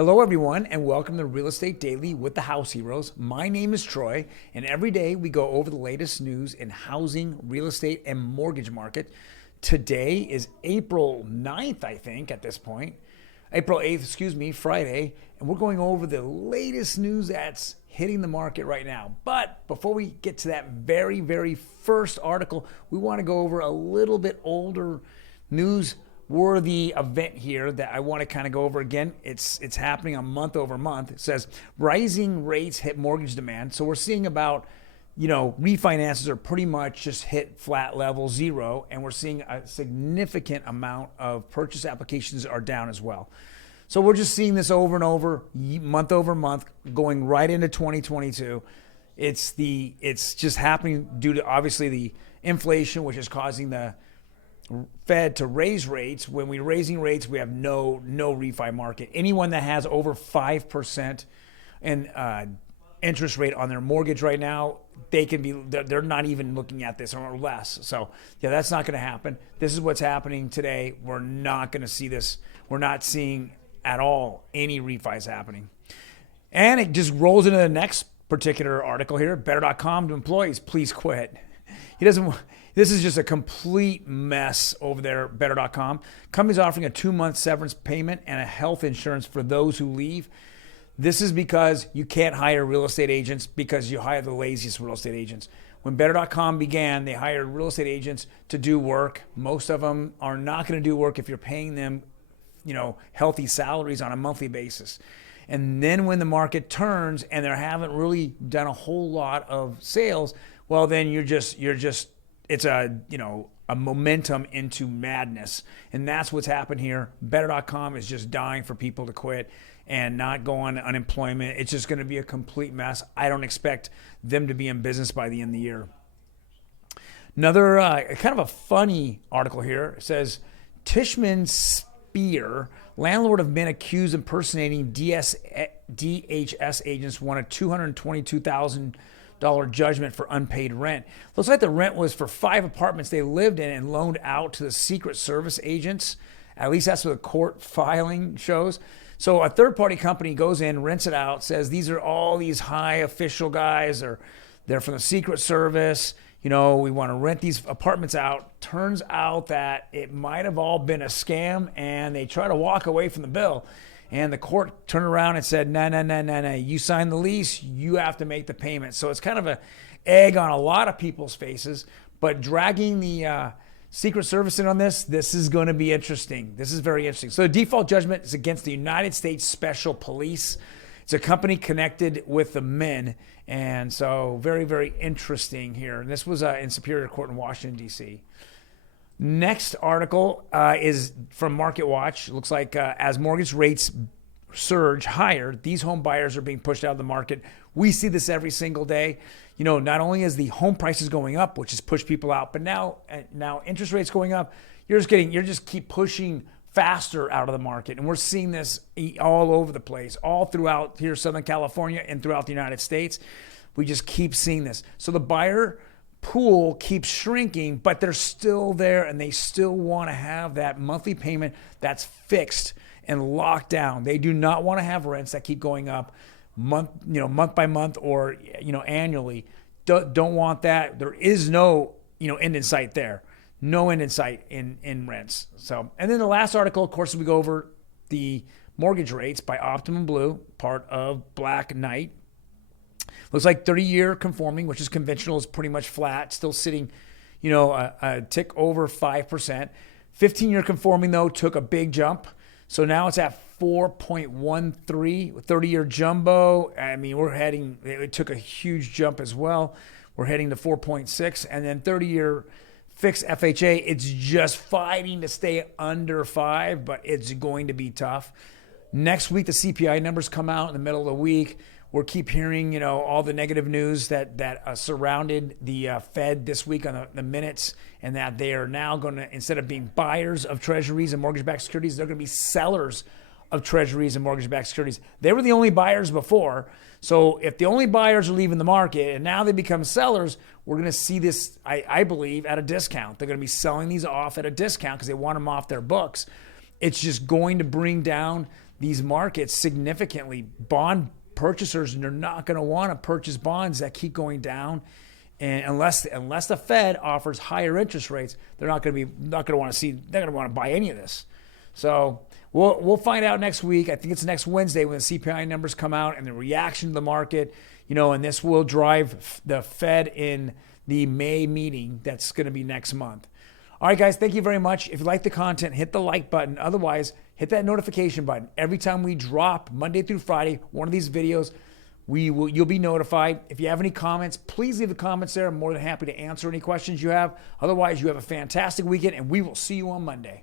Hello, everyone, and welcome to Real Estate Daily with the House Heroes. My name is Troy, and every day we go over the latest news in housing, real estate, and mortgage market. Today is April 9th, I think, at this point. April 8th, Friday, and we're going over the latest news that's hitting the market right now. But before we get to that very first article, we want to go over a little bit older news worthy event here that I want to kind of go over again. It's happening a month over month. It says rising rates hit mortgage demand. So we're seeing about, refinances are pretty much just hit flat level zero, and we're seeing a significant amount of purchase applications are down as well. So we're just seeing this over and over, month over month, going right into 2022. It's just happening due to obviously the inflation, which is causing the Fed to raise rates. When we're raising rates, we have no refi market. Anyone that has over 5% in interest rate on their mortgage right now, they're not even looking at this or less. So yeah, that's not going to happen. This is what's happening today. We're not going to see this. We're not seeing at all any refis happening. And it just rolls into the next particular article here. Bettercom to employees, please quit. This is just a complete mess over there, Better.com. Company's offering a 2-month severance payment and a health insurance for those who leave. This is because you can't hire real estate agents because you hire the laziest real estate agents. When Better.com began, they hired real estate agents to do work. Most of them are not going to do work if you're paying them, healthy salaries on a monthly basis. And then when the market turns and they haven't really done a whole lot of sales, well, then it's a momentum into madness. And that's what's happened here. Better.com is just dying for people to quit and not go on unemployment. It's just going to be a complete mess. I don't expect them to be in business by the end of the year. Another kind of a funny article here. It says, Tishman Spear, landlord of men accused of impersonating DHS agents, won a $222,000 judgment for unpaid rent. Looks like the rent was for 5 apartments they lived in and loaned out to the Secret Service agents. At least that's what the court filing shows. So a third-party company goes in, rents it out, says these are all these high official guys, or they're from the Secret Service. We want to rent these apartments out. Turns out that it might have all been a scam, and they try to walk away from the bill. And the court turned around and said, no. You signed the lease, you have to make the payment. So it's kind of an egg on a lot of people's faces. But dragging the Secret Service in on this is going to be interesting. This is very interesting. So the default judgment is against the United States Special Police. It's a company connected with the men. And so very interesting here. And this was in Superior Court in Washington, D.C. Next article is from Market Watch. It looks like as mortgage rates surge higher, these home buyers are being pushed out of the market. We see this every single day. Not only is the home prices going up, which has pushed people out, but now interest rates going up, you're just keep pushing faster out of the market. And we're seeing this all over the place, all throughout here, Southern California and throughout the United States. We just keep seeing this. So the buyer pool keeps shrinking, but they're still there, and they still want to have that monthly payment that's fixed and locked down. They do not want to have rents that keep going up month by month or annually. Don't want that. There is no end in sight there. No end in sight in rents. So, and then the last article, of course, we go over the mortgage rates by Optimum Blue, part of Black Knight. Looks like 30-year conforming, which is conventional, is pretty much flat, still sitting, a tick over 5%. 15-year conforming, though, took a big jump. So now it's at 4.13. 30-year jumbo, it took a huge jump as well. We're heading to 4.6. And then 30-year fixed FHA, it's just fighting to stay under 5, but it's going to be tough. Next week, the CPI numbers come out in the middle of the week. We'll keep hearing, all the negative news that surrounded the Fed this week on the minutes, and that they are now going to, instead of being buyers of treasuries and mortgage-backed securities, they're going to be sellers of treasuries and mortgage-backed securities. They were the only buyers before. So if the only buyers are leaving the market and now they become sellers, we're going to see this, I believe, at a discount. They're going to be selling these off at a discount because they want them off their books. It's just going to bring down these markets significantly. Bond purchasers, and they're not going to want to purchase bonds that keep going down. And unless the Fed offers higher interest rates, they're not going to want to buy any of this. So we'll find out next week. I think it's next Wednesday when the CPI numbers come out and the reaction to the market, and this will drive the Fed in the May meeting that's going to be next month. All right, guys, thank you very much. If you like the content, hit the like button. Otherwise, hit that notification button. Every time we drop Monday through Friday one of these videos, you'll be notified. If you have any comments, please leave the comments there. I'm more than happy to answer any questions you have. Otherwise, you have a fantastic weekend, and we will see you on Monday.